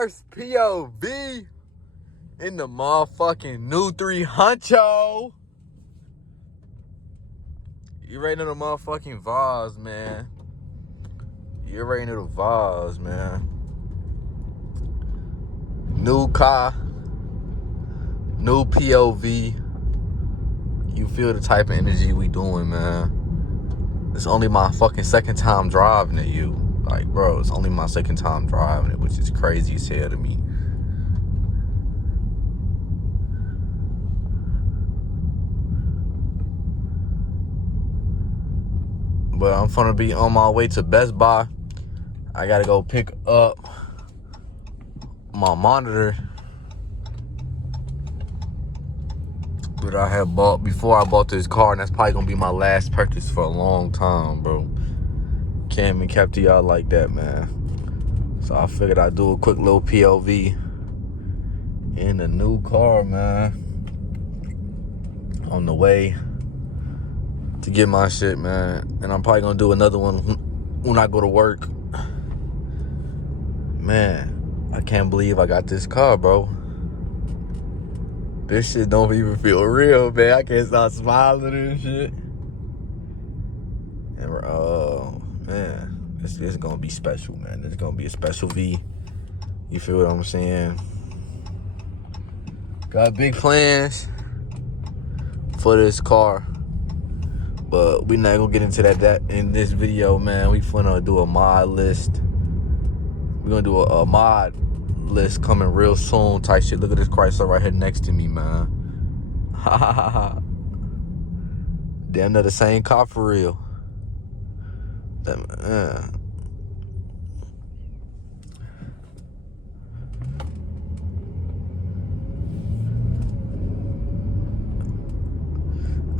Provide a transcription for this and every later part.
First POV in the motherfucking new 300. You already know the motherfucking vibes, man. You already know the vibes, man. New car, new POV. You feel the type of energy we doing, man. It's only my fucking second time driving it, you. Like, bro, it's only my second time driving it, which is crazy as hell to me. But I'm gonna be on my way to Best Buy. I gotta go pick up my monitor that I had bought before I bought this car, and that's probably gonna be my last purchase for a long time, bro. Can't even cap to y'all like that, man. So I figured I'd do a quick little POV in the new car, man. On the way to get my shit, man. And I'm probably gonna do another one when I go to work. Man, I can't believe I got this car, bro. This shit don't even feel real, man. I can't stop smiling and shit. And oh, man. This is gonna be special, man. This is gonna be a special V. You feel what I'm saying? Got big plans for this car. But we not gonna get into that in this video, man. We finna do a mod list. We're gonna do a mod list coming real soon type shit. Look at this Chrysler right here next to me, man. Ha ha ha ha. Damn, they're the same car for real.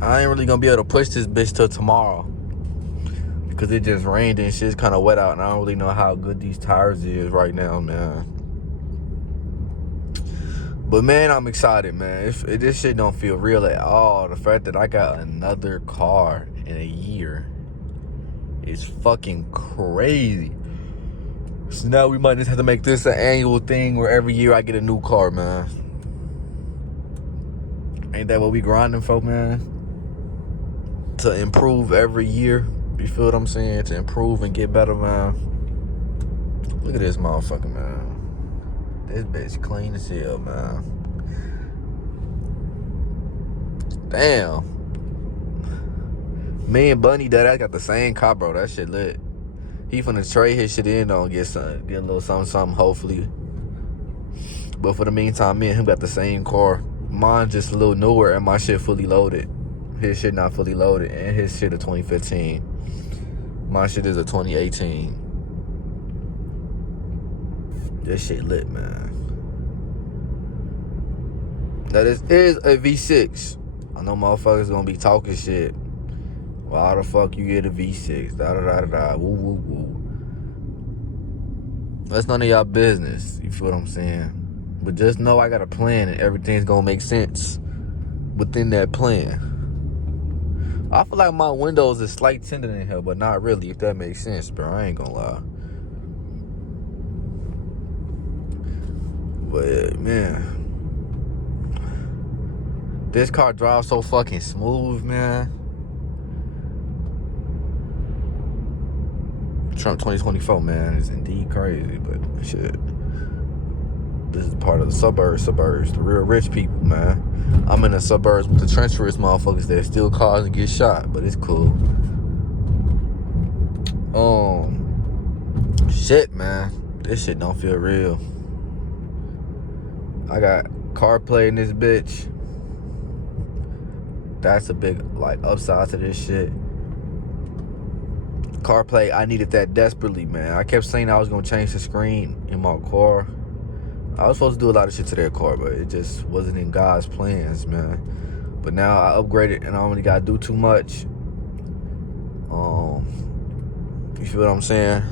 I ain't really gonna be able to push this bitch till tomorrow because it just rained and shit's kind of wet out, and I don't really know how good these tires is right now, man. But man, I'm excited, man. If this shit don't feel real at all, the fact that I got another car in a year is fucking crazy. So now we might just have to make this an annual thing where every year I get a new car, man. Ain't that what we grinding for, man? To improve every year. You feel what I'm saying? To improve and get better, man. Look at this motherfucker, man. This bitch clean as hell, man. Damn. Me and Bunny Dad got the same car, bro. That shit lit. He finna trade his shit in though, get a little something, hopefully. But for the meantime, me and him got the same car. Mine's just a little newer and my shit fully loaded. His shit not fully loaded, and his shit a 2015. My shit is a 2018. This shit lit, man. Now this is a V6. I know motherfuckers gonna be talking shit. Well, how the fuck you get a V6? Da da da da da. Woo woo woo. That's none of y'all business. You feel what I'm saying? But just know I got a plan, and everything's gonna make sense within that plan. I feel like my windows is slight tinted in here, but not really, if that makes sense, bro. I ain't gonna lie. But man, this car drives so fucking smooth, man. Trump 2024, man, is indeed crazy, but shit. This is part of the suburbs, the real rich people, man. I'm in the suburbs with the treacherous motherfuckers that steal cars and get shot, but it's cool. Shit, man. This shit don't feel real. I got CarPlay in this bitch. That's a big, like, upside to this shit. CarPlay, I needed that desperately, man. I kept saying I was gonna change the screen in my car. I was supposed to do a lot of shit to that car, but it just wasn't in God's plans, man. But now I upgraded and I only gotta do too much. You feel what I'm saying?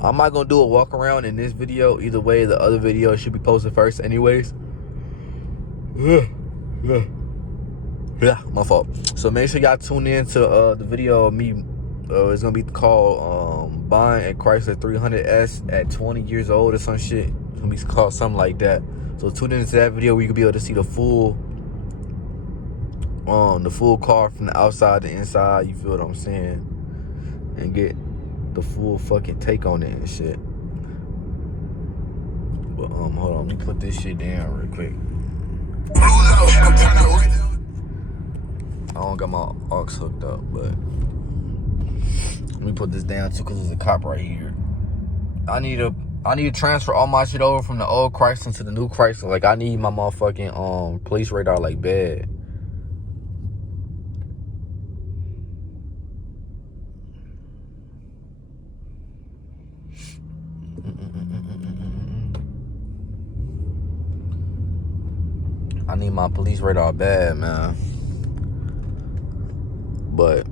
I'm not gonna do a walk around in this video. Either way, the other video should be posted first anyways. Yeah, my fault. So make sure y'all tune in to the video of me It's gonna be called buying a Chrysler 300s at 20 years old or some shit. It's gonna be called something like that. So tune into that video where you can be able to see the full car from the outside to inside. You feel what I'm saying? And get the full fucking take on it and shit. But hold on, let me put this shit down real quick. I don't got my aux hooked up, but let me put this down too, cause there's a cop right here. I need to transfer all my shit over from the old Chrysler to the new Chrysler. Like, I need my motherfucking police radar like bad. I need my police radar bad, man. But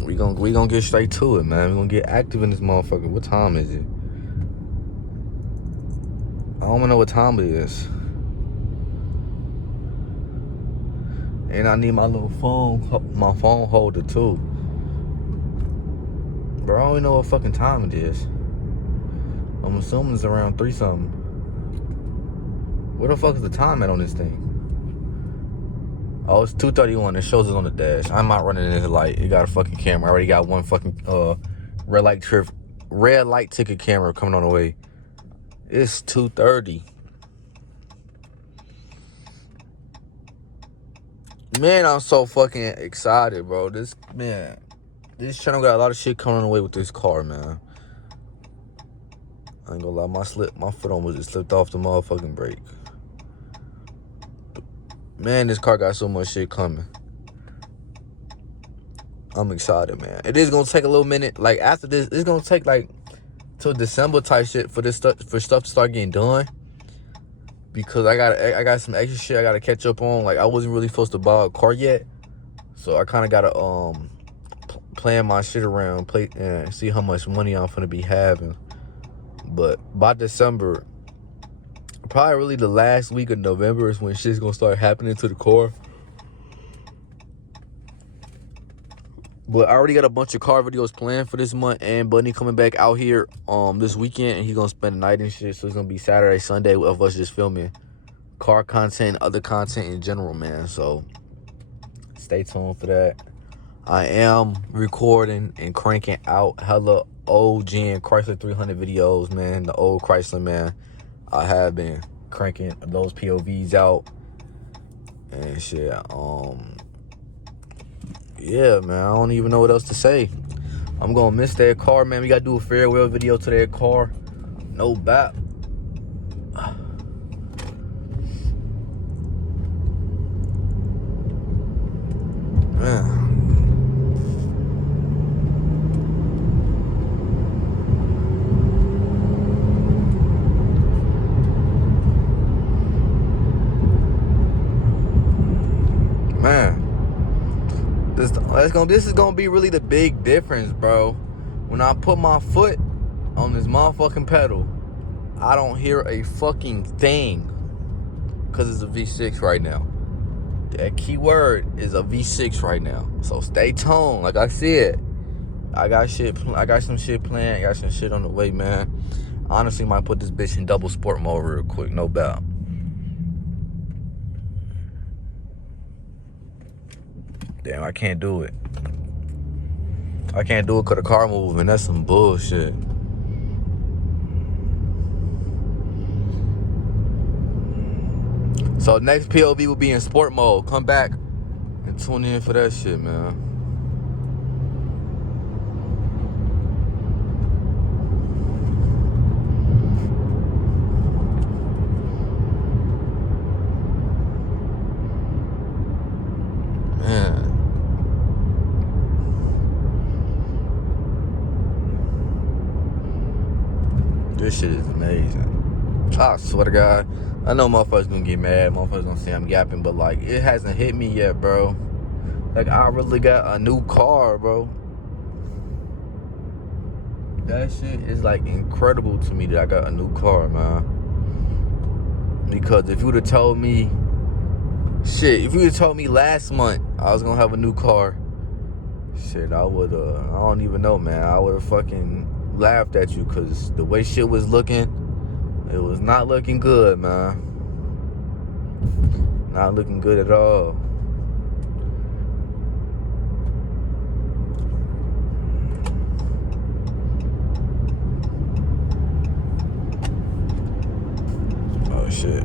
we gonna get straight to it, man. We gonna get active in this motherfucker. What time is it? I don't even know what time it is. And I need my little phone holder too. Bro, I don't even know what fucking time it is. I'm assuming it's around 3 something. Where the fuck is the time at on this thing? Oh, it's 2:31. It shows it on the dash. I'm not running this light. It got a fucking camera. I already got one fucking red light ticket camera coming on the way. It's 2:30. Man, I'm so fucking excited, bro. This channel got a lot of shit coming on the way with this car, man. I ain't gonna lie, my foot almost just slipped off the motherfucking brake. Man, this car got so much shit coming. I'm excited, man. It is gonna take a little minute. Like, after this, it's gonna take like till December type shit for stuff to start getting done. Because I got some extra shit I gotta catch up on. Like, I wasn't really supposed to buy a car yet, so I kind of gotta plan my shit around, and see how much money I'm gonna be having. But by December, probably really the last week of November, is when shit's gonna start happening to the car. But I already got a bunch of car videos planned for this month, and Bunny coming back out here this weekend, and he's gonna spend the night and shit. So it's gonna be Saturday, Sunday of us just filming car content, other content in general, man. So stay tuned for that. I am recording and cranking out hella old gen Chrysler 300 videos, man. The old Chrysler, man. I have been cranking those POVs out and shit. Yeah, man, I don't even know what else to say. I'm gonna miss that car, man. We gotta do a farewell video to that car. No bap. Man. This is gonna be really the big difference, bro. When I put my foot on this motherfucking pedal, I don't hear a fucking thing, because it's a V6 right now. That key word is a V6 right now. So stay tuned. Like I said, I got some shit planned. I got some shit on the way, man. Honestly, might put this bitch in double sport mode real quick, no doubt. Damn, I can't do it. I can't do it because the car moving. That's some bullshit. So next POV will be in sport mode. Come back and tune in for that shit, man. This shit is amazing. I swear to God. I know motherfuckers gonna get mad. Motherfuckers gonna say I'm yapping, but like, it hasn't hit me yet, bro. Like, I really got a new car, bro. That shit is like incredible to me that I got a new car, man. Because if you would have told me, if you would have told me last month I was gonna have a new car, Shit, I would, I don't even know, man. I would have fucking laughed at you, because the way shit was looking, it was not looking good, man. Not looking good at all. Oh, shit.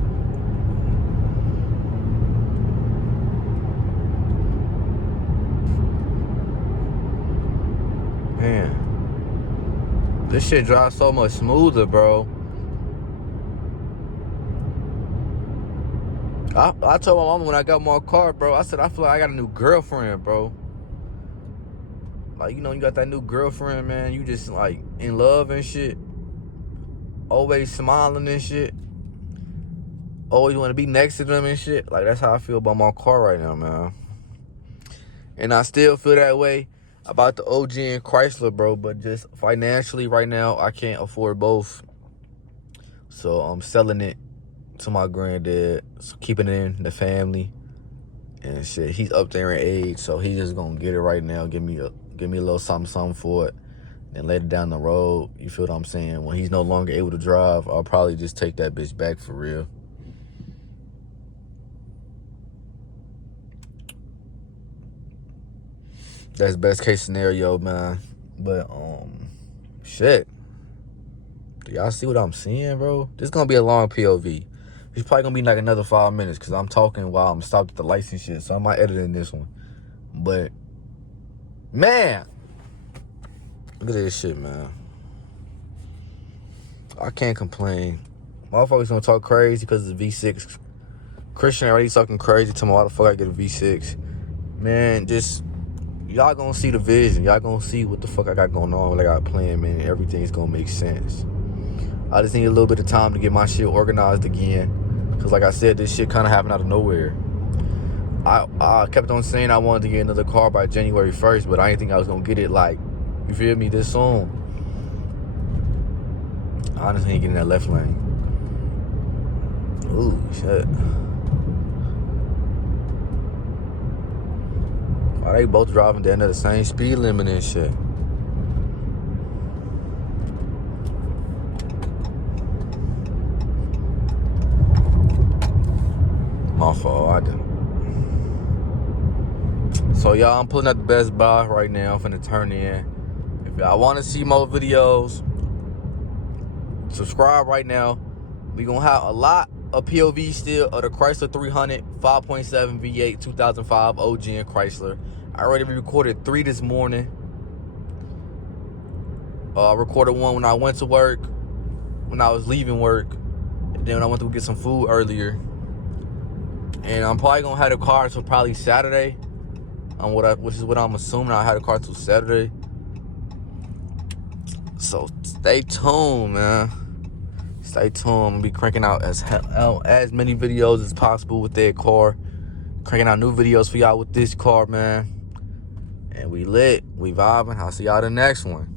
Man, this shit drives so much smoother, bro. I told my mama when I got my car, bro, I said, I feel like I got a new girlfriend, bro. Like, you know, you got that new girlfriend, man. You just, like, in love and shit. Always smiling and shit. Always want to be next to them and shit. Like, that's how I feel about my car right now, man. And I still feel that way about the OG and Chrysler, bro. But just financially right now, I can't afford both. So I'm selling it to my granddad, so keeping it in the family and shit. He's up there in age, so he's just gonna get it right now, give me a little something for it, and later down the road, you feel what I'm saying, when he's no longer able to drive, I'll probably just take that bitch back for real. That's best case scenario, man. But shit, do y'all see what I'm seeing, bro? This is gonna be a long POV. It's probably gonna be like another 5 minutes, because I'm talking while I'm stopped at the lights and shit, so I might edit in this one. But, man, look at this shit, man. I can't complain. Motherfuckers gonna talk crazy because it's a V6. Christian already talking crazy to me, why the fuck I get a V6. Man, just, y'all gonna see the vision. Y'all gonna see what the fuck I got going on, what I got planned, man. Everything's gonna make sense. I just need a little bit of time to get my shit organized again. Because like I said, this shit kind of happened out of nowhere. I kept on saying I wanted to get another car by January 1st, but I didn't think I was going to get it, like, you feel me, this soon. I honestly ain't getting that left lane. Ooh, shit. Why they both driving down at the same speed limit and shit? My fault, I didn't. So y'all, I'm pulling at the Best Buy right now. I'm finna turn in. If y'all want to see more videos, subscribe right now. We gonna have a lot of POV still of the Chrysler 300 5.7 V8 2005 OG and Chrysler. I already recorded 3 this morning. I recorded one when I went to work, when I was leaving work, and then when I went to get some food earlier. And I'm probably gonna have the car till probably Saturday, which is what I'm assuming. I had a car till Saturday. So stay tuned, man. Stay tuned. I'm gonna be cranking out as many videos as possible with that car. Cranking out new videos for y'all with this car, man. And we lit, we vibing. I'll see y'all the next one.